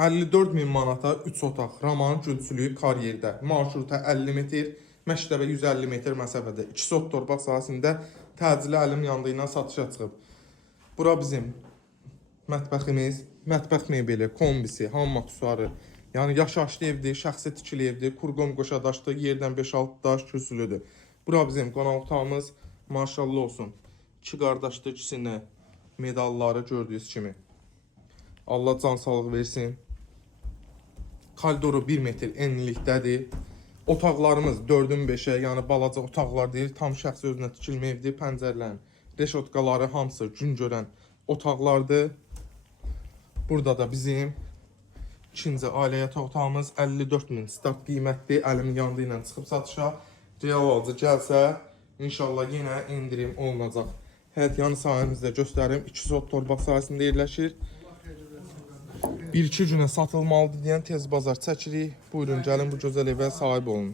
54 min manata 3 otaq, Raman Gülçülü karyerdə, marşruta 50 metr, məktəbə 150 metr məsafədə, 2 sot torpaq sahəsində təcili əlim yandı ilə satışa çıxıb. Bura bizim mətbəximiz, mətbəx mebeli, kombisi, hamam aksesuarı, yəni yaşayışlı evdir, şəxsi tikili evdir, kurqom qoşadaşdır, yerdən 5-6 daş küsülüdür. Bura bizim qonaq otağımız, maşallah olsun. 2 qardaşdır, ikisinə medalları gördüyünüz kimi. Allah can sağlıq versin. Koridoru 1 metr enlilikdədir. Otaqlarımız 4-ün 5-ə, yəni balaca otaqlar deyil, tam şəxsi özünə tikilmə evdir. Pəncərələrin, reşotkaları hamısı gün görən otaqlardır. Burada da bizim ikinci ailə yataq otağımız 54 min start qiymətli, əlim yandı ilə çıxıb satışa. Real alıcı gəlsə, inşallah yenə indirim olunacaq. Həyət yanı sahəmizdə göstərim. 2 sot torpaq sahəsində yerləşir. 1-2 günə satılmalıdır deyən tez bazar çəkirik. Buyurun, gəlin bu gözəl evə sahib olun.